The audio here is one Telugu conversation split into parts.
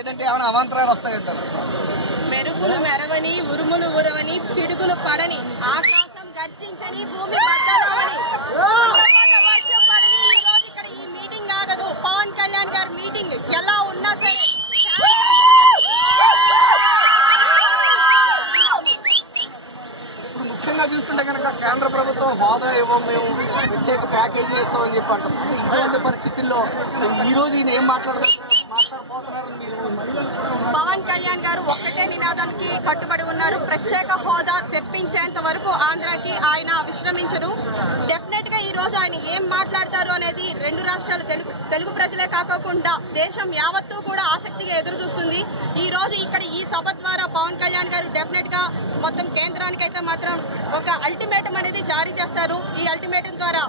లేదంటే ఏమైనా అవాంతరాలు వస్తాయంటారు? మెరుపులు మెరవని, ఉరుములు ఉరవని, పిడుగులు పడని, ఆకాశం గర్జించని, భూమి బద్దలవని, వర్షం పడని, ఈ రోజు ఇక్కడ ఈ మీటింగ్ ఆగదు. పవన్ కళ్యాణ్ గారి మీటింగ్ ఎలా ఉన్నా సరే ముఖ్యంగా చూస్తుంటే కనుక కేంద్ర ప్రభుత్వం హోదా ఇవ్వం, మేము ప్రత్యేక ప్యాకేజీ ఇస్తామని చెప్పి అంటాం. ఇటువంటి పరిస్థితుల్లో ఈ రోజు ఈయన ఏం మాట్లాడబోతున్నారు? పవన్ కళ్యాణ్ గారు ఒక్కటే నినాదానికి కట్టుబడి ఉన్నారు. ప్రత్యేక హోదా తెప్పించేంత వరకు ఆంధ్రాకి ఆయన విశ్రమించరు. డెఫినెట్ గా ఈ రోజు ఆయన ఏం మాట్లాడతారు అనేది రెండు రాష్ట్రాలు తెలుగు ప్రజలే కాకుండా దేశం యావత్తూ కూడా ఆసక్తిగా ఎదురు చూస్తుంది. ఈ రోజు ఇక్కడ ఈ సభ ద్వారా పవన్ కళ్యాణ్ గారు డెఫినెట్ గా మొత్తం కేంద్రానికైతే మాత్రం ఒక అల్టిమేటం అనేది జారీ చేస్తారు. ఈ అల్టిమేటం ద్వారా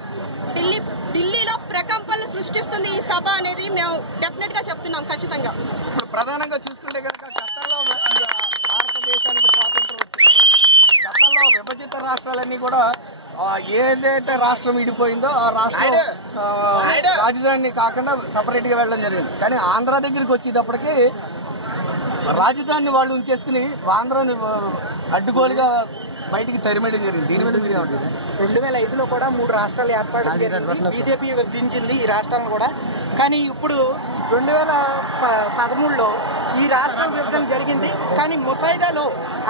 ఢిల్లీలో ప్రకంపనలు సృష్టిస్తుంది ఈ సభ అనేది మేము డెఫినెట్ గా చెప్తున్నాం. ఖచ్చితంగా ప్రధానంగా చూసుకుంటే కనుక గతంలో భారతదేశానికి స్వాతంత్రం వచ్చింది. గతంలో విభజిత రాష్ట్రాలన్నీ కూడా ఏదైతే రాష్ట్రం విడిపోయిందో ఆ రాష్ట్రం రాజధాని కాకుండా సపరేట్ గా వెళ్ళడం జరిగింది. కానీ ఆంధ్ర దగ్గరికి వచ్చేటప్పటికి రాజధానిని వాళ్ళు ఉంచేసుకుని ఆంధ్రాని అడ్డుగోలుగా బయటికి తరిమేయడం జరిగింది. దీని మీద మీరు ఏమంటారు? 2005లో కూడా 3 రాష్ట్రాలు ఏర్పాటు జరిగింది. బీజేపీ విభజించింది ఈ రాష్ట్రాలను కూడా. కానీ ఇప్పుడు 2013లో ఈ రాష్ట్ర విభజన జరిగింది. కానీ ముసాయిదాలో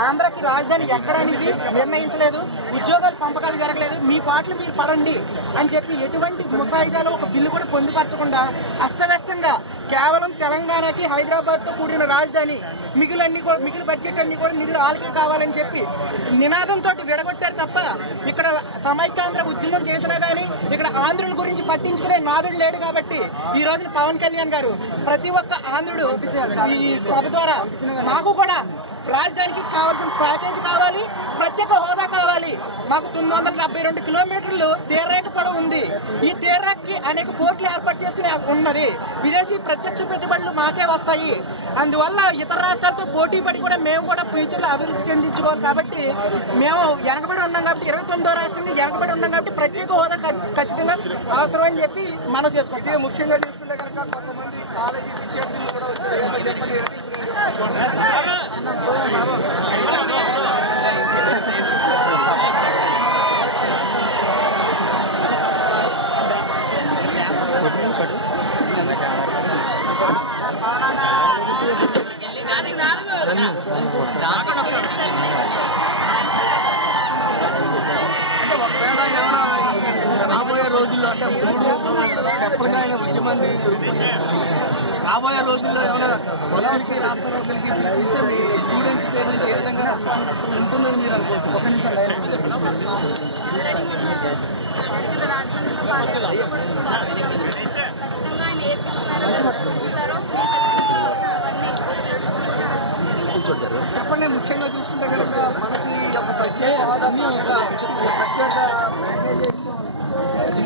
ఆంధ్రాకి రాజధాని ఎక్కడనేది నిర్ణయించలేదు. ఉద్యోగాలు పంపకాలు జరగలేదు. మీ పాటలు మీరు పడండి అని చెప్పి ఎటువంటి ముసాయిదాలో ఒక బిల్లు కూడా పొందుపరచకుండా అస్తవ్యస్తంగా కేవలం తెలంగాణకి హైదరాబాద్ తో కూడిన రాజధాని, మిగిలిన బడ్జెట్ అన్ని కూడా నిధులు ఆలకి కావాలని చెప్పి నినాదంతో విడగొట్టారు తప్ప ఇక్కడ సమైక్యాంధ్ర ఉద్యమం చేసినా గానీ ఇక్కడ ఆంధ్రుల గురించి పట్టించుకునే నాదుడు లేడు. కాబట్టి ఈ రోజున పవన్ కళ్యాణ్ గారు ప్రతి ఒక్క ఆంధ్రుడు ఈ సభ ద్వారా మాకు కూడా రాజధానికి కావాల్సిన ప్యాకేజ్ కావాలి, ప్రత్యేక హోదా కావాలి. మాకు 972 కిలోమీటర్లు తీర్రేఖ కూడా ఉంది. ఈ తీర్రేఖకి అనేక పోర్టులు ఏర్పాటు చేసుకుని ఉన్నది. విదేశీ ప్రత్యక్ష పెట్టుబడులు మాకే వస్తాయి. అందువల్ల ఇతర రాష్ట్రాలతో పోటీ పడి కూడా మేము కూడా ఫ్యూచర్ లో అభివృద్ధి చెందించుకోవాలి. కాబట్టి మేము వెనకబడి ఉన్నాం. కాబట్టి 29వ రాష్ట్రాన్ని వెనకబడి ఉన్నాం. కాబట్టి ప్రత్యేక హోదా ఖచ్చితంగా అవసరం అని చెప్పి మనం చేసుకుంటాం. ముఖ్యంగా చూసుకుంటే కనుక కొంతమంది కాలేజీ విద్యార్థులు కూడా రాబోయే రోజుల్లో అంటే ఎప్పటికైనా ఆయన ఉద్యమాన్ని రాబోయే రోజుల్లో ఏమైనా మొదటికి రాష్ట్రాలకి స్టూడెంట్స్ పేరు ఏ విధంగా ఉంటుందని మీరు అనుకుంటున్నారు? చెప్పండి. ముఖ్యంగా చూసుకుంటే కనుక మనకి ఒక ప్రత్యేక హోదా ప్రత్యేక